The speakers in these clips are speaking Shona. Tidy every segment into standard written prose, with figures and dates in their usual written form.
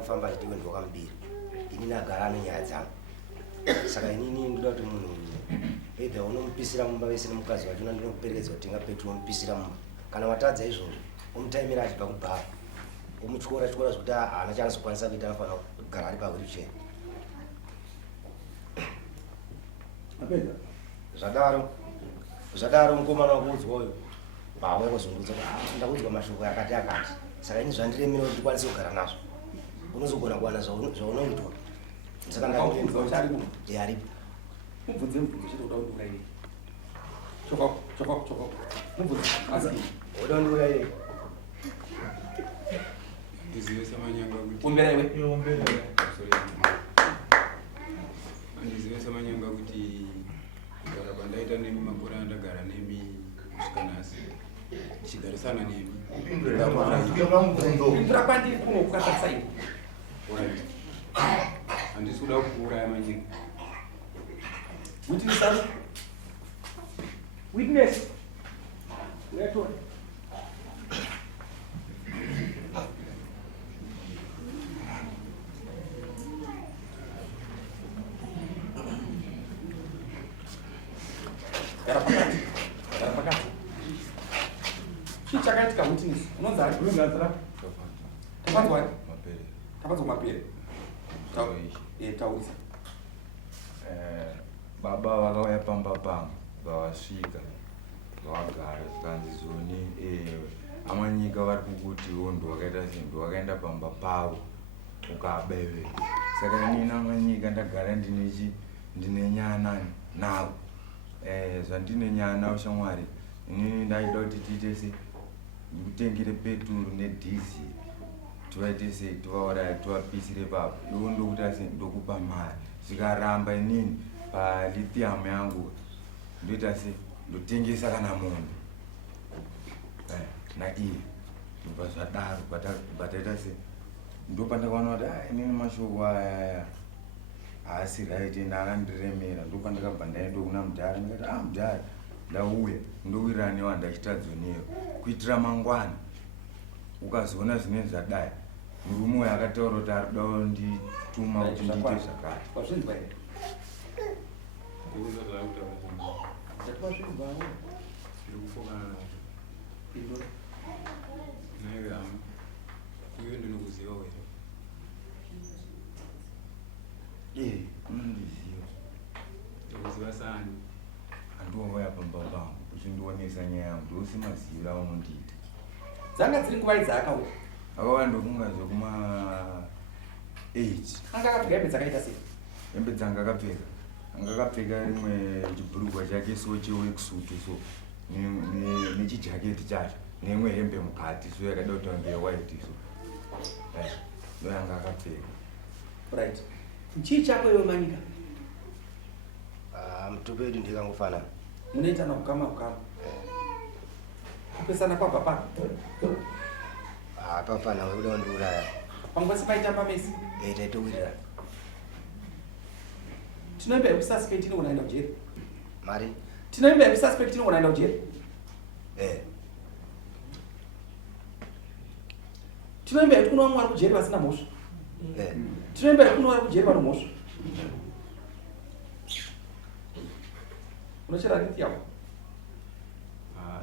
kufamba achitiwe ndokamubiri inini agara nenyaya dzangu saka inini ndoda kuti munhu either unomupisira mumba vese nemukazi wacho ndinomuperekedza kutenga petrol unomupisira mumba kana watadza izvozvo umutaimira achibva kubhara umutyora zvekuti haana chaanozokwanisa kuita anofanira kugara ari pawheelchair apedza zvadaro mukomana wakuudzwa uyu pauya kuzungudza kuti ndakuudzwa mashoko akati saka ini zvandiremera kuti ndikwanise kugara nazvo unozogona kuwana zvaunoitwa saka aripo mubvunze chitoda kundiurayirei choko mubvunze asi uda kundiurayirei ndizive samanyanga kuti ndizive samanyanga kuti kugara pandaita nemi makore andagara nemi kusvika nhasi ndichigarisana nemi indira kwandiri kuno kukatatsaini handisi kuda kukuuraya manyika witness leto gara pakati chii chakaitika witness unonzi ari unonzira tapanzwani tapanzwa mapere taurisa baba vakauya pamba vavasvika vagara zvikanzi zoni amanyika vari kukuti wondo wakaita sindu wakaenda pamba pavo ukabeve saka inini amanyika ndagara ndine nyana navo zvandine nyana navo shamwari inini ndaida kuti tiite se ndikutengere petrol nedhizi tivaite sei tivauraya tivapisire papo iwo ndokuita se ndokupa mari zvikaramba inini palithium yangu ndoita se ndotengesa kana mombe naiye ndobva zvadaro bataita se ndopandakaona kuti inini mashoko aya haasi right ndakandiremera ndopandakabva ndaenda kuna mudhara ndikati mudhara ndauya ndowirana newandachitadzoniyo kuitira mangwana ukazoona zvinenge zvadai murume uyo akataura kuti ari kudawo ndituma kuti ndiite zvakati ndinokuziva wena unondiziva ndikuziva sani handovaya pamba pangu uchindionesa nyaya yangu ndosimazivi raunondiita dzanga dziri nguva idzaakauya akauya ndokunga zvekuma 8 anga akapfeka hembe dzakaita sei hembe dzanga akapfeka anga akapfeka rimwe chibhurugwa chake so cheweksutu so nechijaketi chacho neimwe hembe mukati so yakada kuti wange white so ndoyanga akapfeka right chii chako iwe manyika mutupo yedu ndikangofanana munoitana ukama kupesana kwabva pano pafana wekuda kundiuraya pangwasi paitamba mesi taitowirira tinoimba yekususpect inogonaenda kujeri mari tinoimba yekususpect inogonaenda kujeri tinoimba yekuti kuno vamwe vari kujeri vasina mhosva tinoimba yekuti kuno vari kujeri vano mhosva unochera riti yavo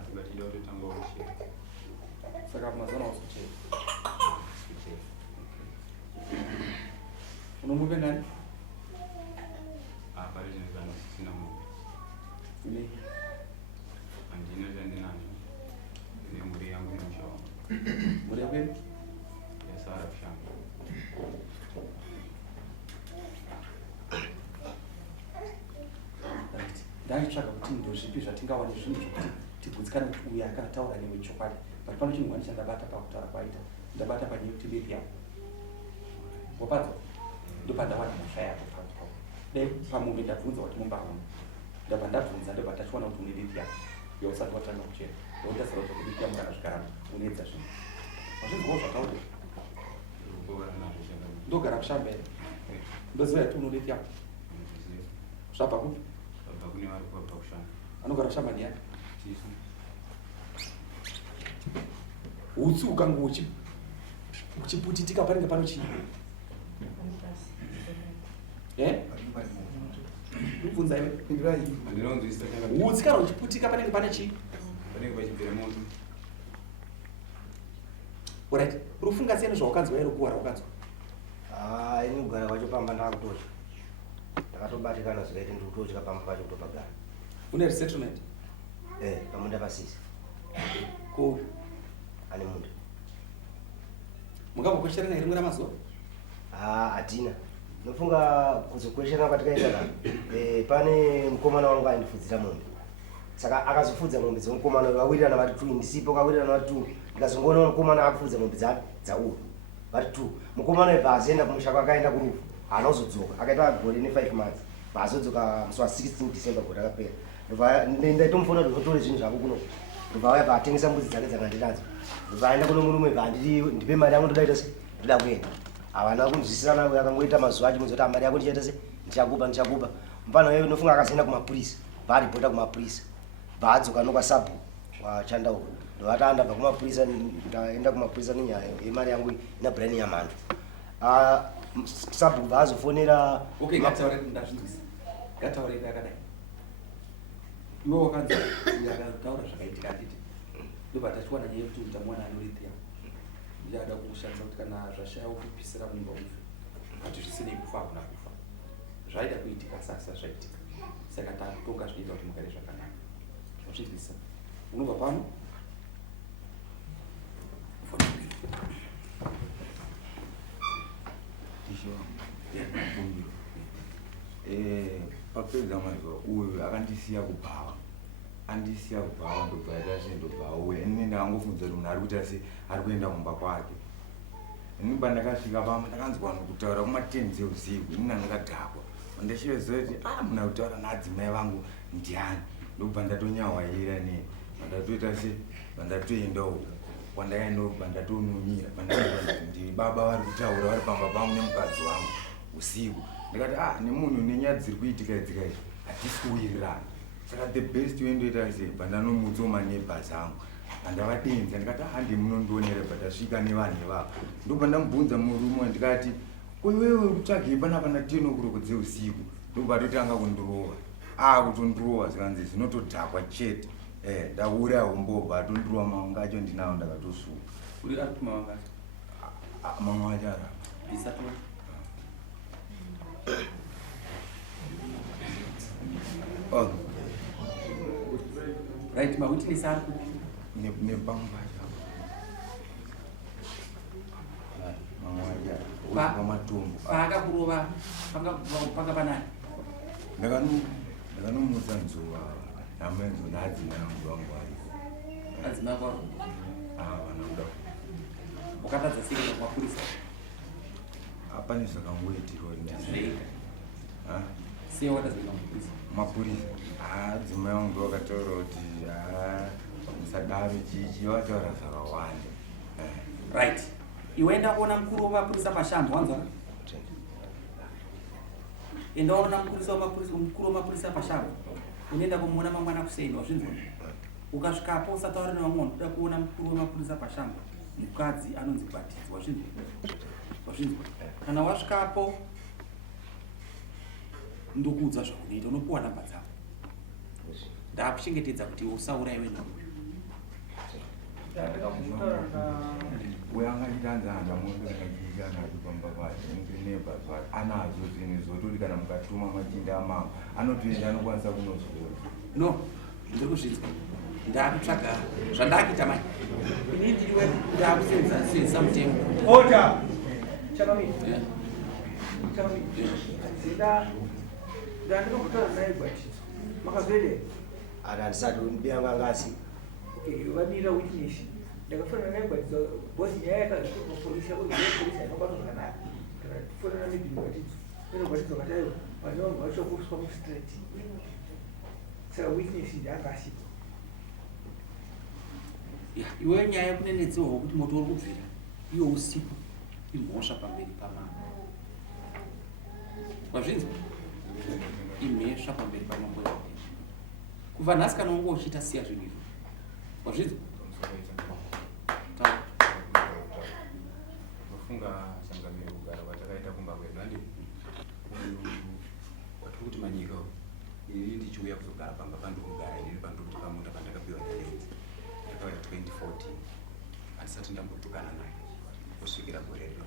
tikatida kutotanga kuchera saka mazana wasukuchera unomupe ngani pari zvinezano sisina munhu handina chandinacho ine mhuri yangu nemusha wangu mhuri yakwenu yasara kushanga ndanditsvaga kuti ndozvipi zvatingawana zvinhu zvokuti tibvutsikane kuti uyo akataura newe chokwadi but pano chinhu wani chandabata pakutaura kwaita ndabata panyaya kuti bebi yavo wapanzwa ndopandawana mhosva yako dai pamumwe ndabvunza kuti mumbaona ndabva ndabvunza ndobva tachiwana kuti une bebi yako yausati watanga kuchera ndokutasira kuti bebi yamo akasvikara unoedza zvinhu hazvinzwawo zvakauri ndogara kushamba here ndoziva kuti une bebi yako zvabva kupi kune vari kwabva kushanga anogara kushamba ndiani tisu utsi ukanga uchiputitika panenge pano chii Ubvunza iwe. Andinonzwisisa changa. Utsikana uchiputika panenge pane chi? Panenge pachibvira moto. Alright. Urufunga sei nezvawakanzwa ere kuwara wakanzwa? Ini kugara kwacho pamba ndakutotya. Ndakatobatikana zvikaita ndikutotya pamba pacho kutopagara. Une resettlement? Pamunda pasisi. Ko Ane munda. Mukambokwesherana rimwe ramazuva? Hatina. Nofunga kuzokweshana kwatikaita kana. Pane mukomana wangu aindifudzira mombe. Saka akazofudza mombe dzomukomana wawirirana vari 2 ndisipo kawirirana vari 2. Ndikazongoona mukomana akufudza mombe dzauri vari 2. Mukomana webhazi aenda kumusha akaenda kurufu. Haana kuzodzoka. Akaita gore ne5 months. Bazodzoka musi wa 16 December gore akapera. Ndaitomufona kuti utore zvinhu zvako kuno. Ndobva waya patengesa mbudzi dzake dzakandinadzo. Ndobva aenda kuno murume bhandiri ndipe mari yangu ndodaita se ndoda kuenda. Havana kunzwisisana akangoita mazuva achimuzoti mari yako ndichaita se ndichakupa. Mufana wewe unofunga akasaenda kumapurisa. Bharipota kumapurisa. Bhadzoka nokwasabu wachandauko. Ndovataanda bva kumapurisa ndaenda kumapurisa nenyaya yemari yangu ina brand yamhando. Sabu vazofonera okay ngataure ndazvinzwisa. Ngataure yakadai. Iwe wakanzi yakataura zvakaitika nditi. Ndobva tachiwana nyaya yekuti utamwana anorithia. Ndiyada kushandisa kuti kana zvashaya kupisira mumba ufe. Kuti zvisinei kufa kuna kufa. Zvaida kuitika sasa zvaitika. Saka takutonga zviita kuti mugare zvakanaka. Zvozvinzwisa. Unobva pano? Papedza mazuva uyu akandisiya kubhawa. Andisiya kubhawa ndobva yaita ndobva uye ini ndakangofunza kuti munhu ari kuita se ari kuenda kumba kwake. Ini pandakasvika pamba ndakanzwa vanhu kutaura kuma10 dzeusiku. Ini ndakadhakwa. Ndashizoziva kuti muna kutaura naadzimai vangu ndiani. Ndobva ndatonyawaira neni. Ndatoita se ndatoendawo. Kwandakaendawo ndatonumira. Ndi baba vari kutaura vari pamba pangu nemukadzi wangu usiku. Ndikati nemunhu nenyaya dziri kuitika idzika izvi hatisi kuwirirana. Saka the best way ndoita se bandanomutsa maneighbors angu. Andavadenza ndikati ndimunondionera patasvika nevanhu ivavo. Ndobva ndamubvunza murume ndikati wewe uri kutsvagei panapa na 10 o'clock dzeusiku. Ndobva totanga kundirova. Kutondirova zvikanzi zvinotodhakwa chete. Ndaura umbobva tondirova mawanga acho ndinawo ndakatosuka. Uri ari kumawanga acho? Mama wacho arapa. Isatu. Right, mawitness ari kupi? Nebamba acho. Mama wacho pamatombo. Paakakurova panga panani? Ndakanumutsa nzuva namenzo naadzimai angu vangu variko. Adzimai ako vari? Vanoda. Wakatadza sei kumapurisa? Hapana zvakangoitirwa Zveika. Sei wakatadza kumapurisa? Mapurisa. Adzimai vangu vakataura kuti musadaro chichi vataura zvakawanda. Right. Iwe enda kuona mukuru wemapurisa pashambo wanzwa? Enda kuona mukuru wemapurisa pashambo. Unoenda kumuona mangwana kuseni wazvinzwa? Ukasvikapo usataura nevamwe unoda kuona mukuru wemapurisa pashambo. Mukadzi anonzi Batizi wazvinzwa? Kana wasvikapo ndokuudza zvaunoita unopuwa namba dzako. Ndakuchengetedza kuti usaurayiwe nauyu. Uye anganditanzanga munhu akachiita nacho pamba pacho neighbors vacho anazo zvinhu zvototi kana mukatuma machinda amavo anotoenda anokwanisa kunozvona. No, ndiri kuzvinzwa. Ndakutsvaga zvandakuita mai. Ini ndiriwe ndakusenzesa mutemo. Order. Chakamira. Chakamira. Ndandinokutora naye Batizi. Makazvede? Handisati unibiyanga ngasi. Vanira witness. Ndakafanana naye Batizi. Bosi nyaya yakazvika polisi yako polisi inobata zvakanaka. Kana tifonana nebhini Batizi. Pero Batizi wakatayo vanhu vangu vacho kuswa mustraight. Saka witness ndakasipa. Iwe nyaya yakunenetsewa kuti moto uri kubvira iyo usiku imhosva pamberi pamama. Wazvinzwa? Imhesva pamberi pamambo yako. Kubva nhasi kana wanga uchiita siya zvinhu izvi. Wazvinzwa? Ndofunga changamiro kugara kwatakaita kumba kwedu andi watiri kuti manyika ini ndichiuya kuzogara pamba pandokugara inini pandoti pamota pandakapiwa nyanenzi ndakauya 2014 handisati ndambotukana naye kusvikira gore rino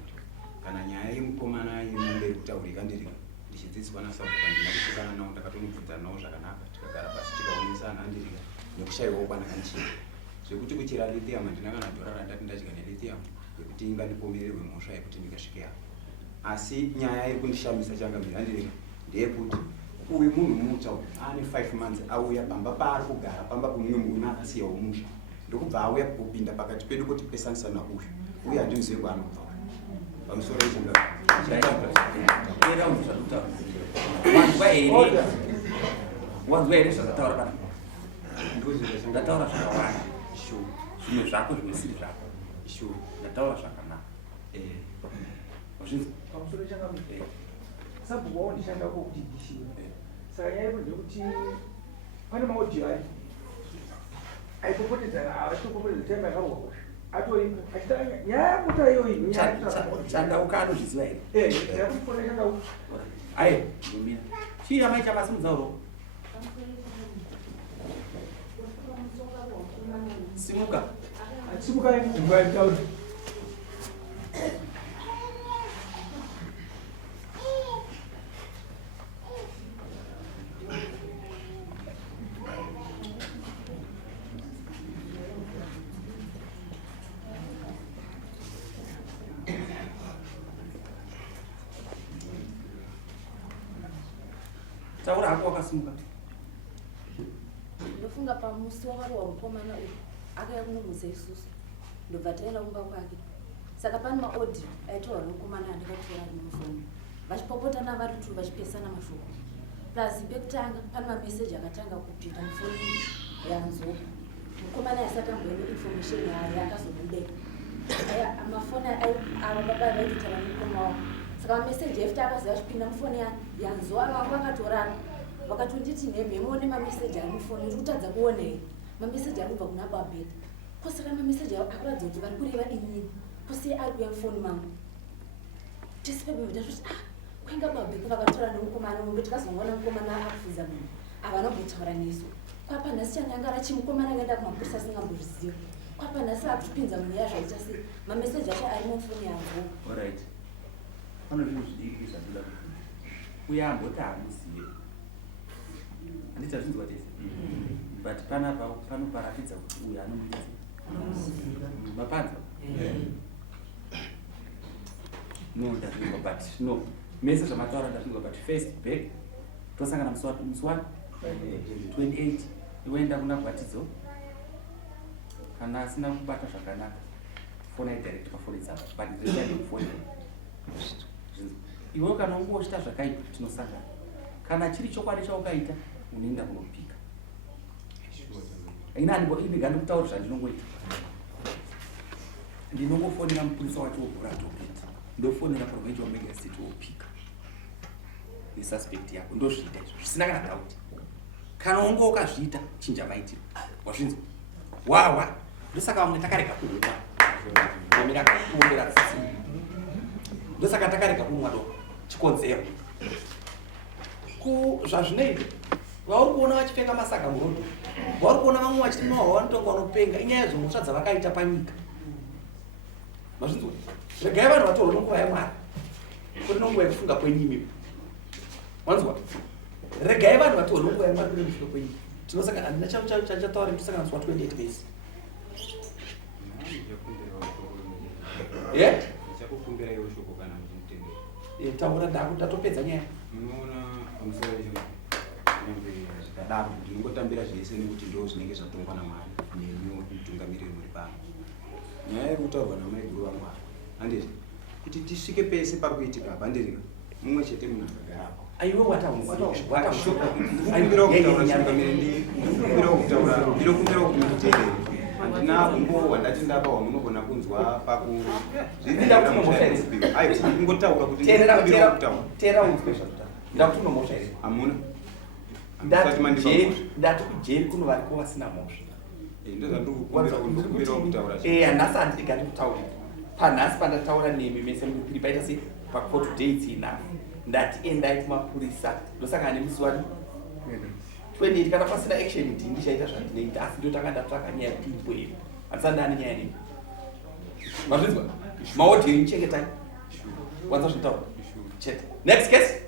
kana nyaya yemukomana yemumbe kutaurika ndiri ndichidzidziswa nasabhuka ndina kutukana nawo ndakatonobvudzana nawo zvakanaka tikagara pasi tikaonesana ndiri nekushayiwawo kwanakanchina zvekuti kuchera lithium handina kana dhora randati ndadya nelithium yekuti ingandipomererwe mhosva yekuti ndikasvike apo asi nyaya iri kundishamisa changamira ndiri ndeyekuti uyu munhu mutsva ane 5 months auya pamba paari kugara pamba kumwe murume akasiyawo musha ndokubva auya kupinda pakati pedu kuti pesanisana uyu handinozivi kwaanobva pamusoro wanzwa here zvazataura pana ndataura zvakawanda zvimwe zvako zvimwe siri zvako ndataura zvakanaka wazvinzwa pamusoro changamira sabhuku wawo ndishandako kuti ndishiwe saka nyaya yekuti kuti pane maudhiyo ari aipopotedzana achitopopotedza time yakarwa atori achita nyaya yakuta iyoyi chandauka anozviziva here yakufona chandauka aye ndimira chii amaicha basi mudzauro simuka simuka nguvaitauri taura hako wakasimuka ndofunga pamusi wakarohwa mukomana uyu akauya kunomusa isusu ndobva taenda kumba kwake saka pane maodhiyo aitaurwa nomukomana andakatora ari mufoni vachipopotana vari tu vachipesana mashoko plazi pekutanga pane mameseji akatanga kupinda mufoni yanzo mukomana yasakamboine information yaari akazobude mafoni ava baba vaitotara mukoma wavo saka mameseji efta akaziva achipinda mufoni yanzo avangu akatorana vakatonditi nemhemone mameseji ari mufoni iri kutadza kuonei mameseji ari kubva kuna babheta kwosaka mameseji akuratidza kuti vari kureva inini kwose ari kuya mufoni mangu tese pebevitatuti kuinga babheta vakatora nemukomana mumbe tikazongoona mukomana akufuza munhu avanobhotaura nesu kwapanhasi chanyangara chimukomana akaenda kumapurisa asingambozviziva kwapanhasi akutipinza munyaya zvaita sei mameseji acho ari mufoni yangu alright pane zvinhu zvidiki zvatinoda uye amboti hamuzive handiti azvinzwa tese but panapa panoparatidza kuti uyu anomuziva mapanza no ndazvinzwa but no mese zvamataura ndazvinzwa but first back tosangana musi 28 iwoenda kuna gwatidzo kana asina kubata zvakanaka fona direct pafoni dzavo but ndiriaifoni iwe kana unge uchita zvakaipa tinosangana kana chiri chokwadi chaukaita unoenda kunopika inandinga ndikutaura zvandinongoita ndinongofonera mupurisa wacho wogora atopita ndofonera provider wamega state wopika nesuspect yako ndozviita izvo zvisina kana dauti kana unge ukazviita chinja maitiro wazvinzwa wawa ndosaka vamwe takarega kuhuma omera kuombera tsitsi ndosaka takarega kumwa doko chikonzero zvazvinoita vauri kuona vachipfeka masaga murodo vauri kuona vamwe vachiti mawa vanotonga vanopenga inyaya yezvomhosva dzavakaita panyika mazvinzwa regai vanhu vatorwa nenguva yamwari kuri nenguva yekufunga kwenyimi wanzwa regai vanhu vatorwa nenguva yamwari kuri nemufunga kwenyimi tinosaka handina chataura tosanganiswa 28 days ndichakukumbiraiwo shoko kana muchimutendera taura ndatopedza nyaya munoona pamusoro nyambe zvikadaro ndinongotambira zvese nekuti ndo zvinenge zvatongwa namwari nemiwo mutungamiriri muri pano nyaya yekutaurwa namaiguru vamwari handiti kuti tisvike pese pakuitika pandirika mumwe chete munhu akagarapo aiwe ndinokumbira kuti mutiteereri handina umbo hwandati ndapa hwamunogona kunzwa pakungotaura kuti teera unzwe zvakutaura ndakuti une mhosva here hamuna ndati kujeri kuno variko vasina mhosva ndozvandikumbira kutaura nhasi handiga ndikutaurira panhasi pandataura nemi mese muri paita sei pacourt dates enough ndati endai kumapurisa ndosangana nemusi wani 28 kana pasina action ndichaita zvandinoita asi ndotanga ndatsvaka nyaya iripo iri handisandane nyaya nini mazvinzwa maodhiyo inichengetai wanza zvitaura chete next case